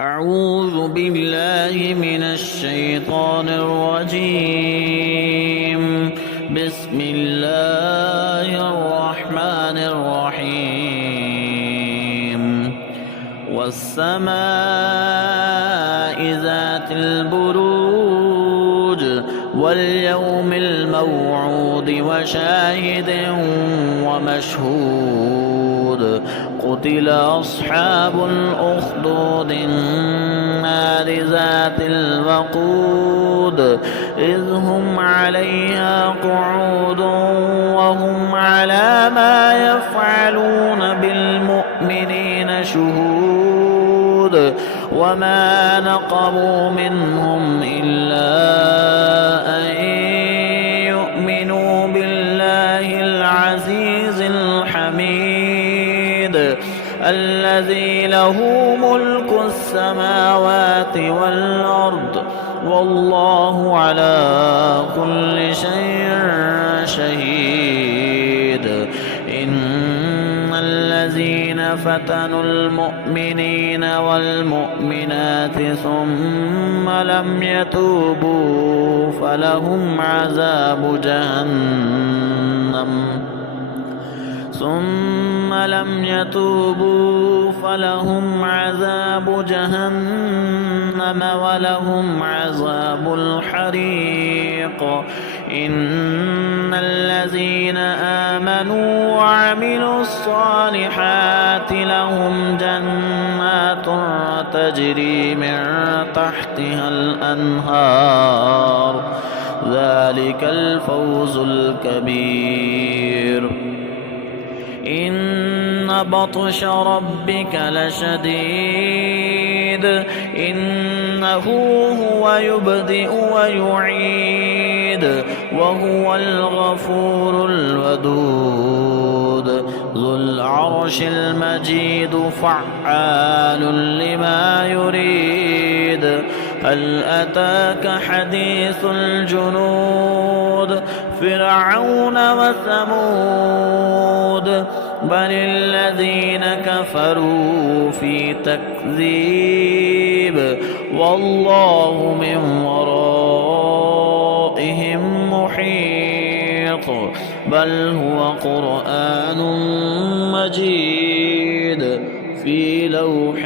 أعوذ بالله من الشيطان الرجيم. بسم الله الرحمن الرحيم. والسماء ذات البروج واليوم الموعود وشاهد ومشهود. قتل أصحاب الأخدود النار ذات الوقود إذ هم عليها قعود وهم على ما يفعلون بالمؤمنين شهود. وما نقموا منهم إلا أن يؤمنوا بالله العزيز الحميد الذي له ملك السماوات والأرض والله على كل شيء شهيد. إن الذين فتنوا المؤمنين والمؤمنات ثم لم يتوبوا فلهم عذاب جهنم ولهم عذاب الحريق. إن الذين آمنوا وعملوا الصالحات لهم جنات تجري من تحتها الأنهار ذلك الفوز الكبير. إن بطش ربك لشديد إنه هو يبدئ ويعيد وهو الغفور الودود ذو العرش المجيد فعال لما يريد. هل أتاك حديث الجنود فرعون وثمود بل الذين كفروا في تكذيب والله من ورائهم محيط. بل هو قرآن مجيد في لوح